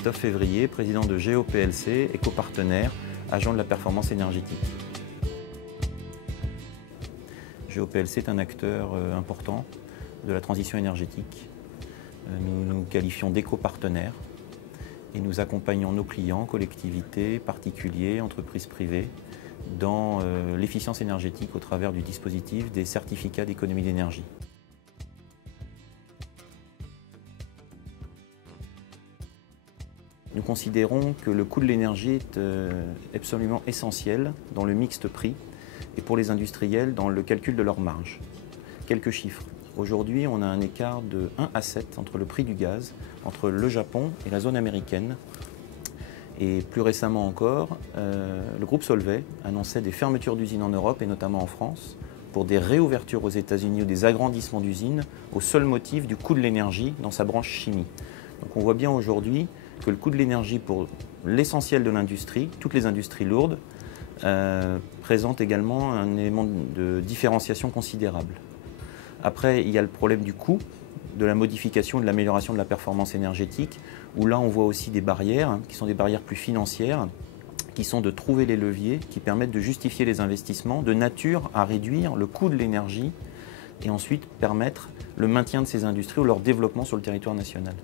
Christophe Février, président de GEO-PLC, éco-partenaire, agent de la performance énergétique. GEO-PLC est un acteur important de la transition énergétique. Nous nous qualifions d'éco-partenaires et nous accompagnons nos clients, collectivités, particuliers, entreprises privées, dans l'efficience énergétique au travers du dispositif des certificats d'économie d'énergie. Nous considérons que le coût de l'énergie est absolument essentiel dans le mixte prix et pour les industriels dans le calcul de leur marge. Quelques chiffres. Aujourd'hui, on a un écart de 1 à 7 entre le prix du gaz, entre le Japon et la zone américaine. Et plus récemment encore, le groupe Solvay annonçait des fermetures d'usines en Europe et notamment en France pour des réouvertures aux États-Unis ou des agrandissements d'usines au seul motif du coût de l'énergie dans sa branche chimie. Donc on voit bien aujourd'hui que le coût de l'énergie pour l'essentiel de l'industrie, toutes les industries lourdes, présente également un élément de différenciation considérable. Après, il y a le problème du coût, de la modification et de l'amélioration de la performance énergétique, où là on voit aussi des barrières, qui sont des barrières plus financières, qui sont de trouver les leviers qui permettent de justifier les investissements, de nature à réduire le coût de l'énergie et ensuite permettre le maintien de ces industries ou leur développement sur le territoire national.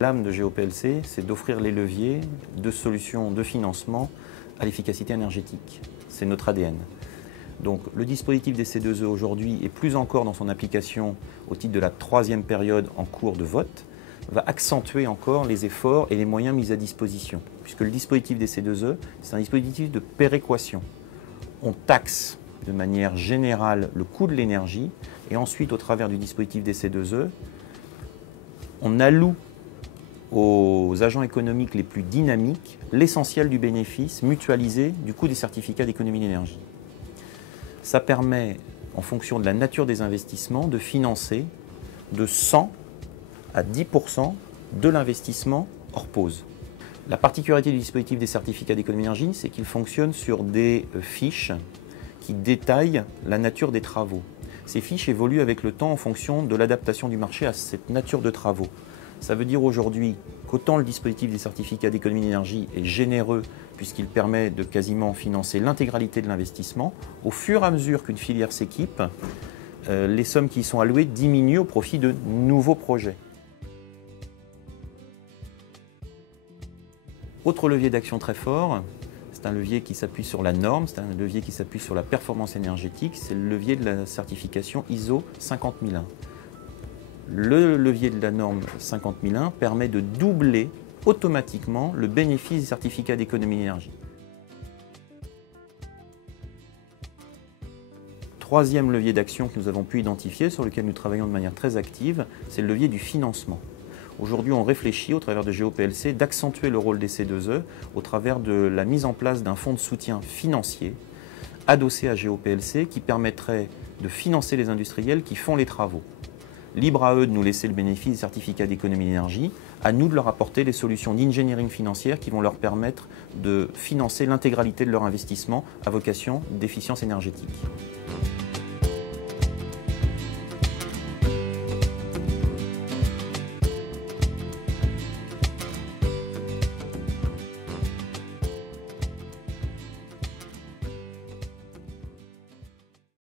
L'âme de GEO-PLC, c'est d'offrir les leviers de solutions de financement à l'efficacité énergétique. C'est notre ADN. Donc le dispositif des C2E aujourd'hui, et plus encore dans son application au titre de la 3e période en cours de vote, va accentuer encore les efforts et les moyens mis à disposition. Puisque le dispositif des C2E, c'est un dispositif de péréquation. On taxe de manière générale le coût de l'énergie et ensuite, au travers du dispositif des C2E, on alloue aux agents économiques les plus dynamiques l'essentiel du bénéfice mutualisé du coût des certificats d'économie d'énergie. Ça permet, en fonction de la nature des investissements, de financer de 100 à 10% de l'investissement hors pause. La particularité du dispositif des certificats d'économie d'énergie, c'est qu'il fonctionne sur des fiches qui détaillent la nature des travaux. Ces fiches évoluent avec le temps en fonction de l'adaptation du marché à cette nature de travaux. Ça veut dire aujourd'hui qu'autant le dispositif des certificats d'économie d'énergie est généreux puisqu'il permet de quasiment financer l'intégralité de l'investissement, au fur et à mesure qu'une filière s'équipe, les sommes qui y sont allouées diminuent au profit de nouveaux projets. Autre levier d'action très fort, c'est un levier qui s'appuie sur la norme, c'est un levier qui s'appuie sur la performance énergétique, c'est le levier de la certification ISO 50001. Le levier de la norme 50001 permet de doubler automatiquement le bénéfice des certificats d'économie d'énergie. Troisième levier d'action que nous avons pu identifier, sur lequel nous travaillons de manière très active, c'est le levier du financement. Aujourd'hui, on réfléchit, au travers de GEO-PLC, d'accentuer le rôle des C2E au travers de la mise en place d'un fonds de soutien financier adossé à GEO-PLC qui permettrait de financer les industriels qui font les travaux. Libre à eux de nous laisser le bénéfice des certificats d'économie d'énergie, à nous de leur apporter les solutions d'engineering financière qui vont leur permettre de financer l'intégralité de leur investissement à vocation d'efficience énergétique.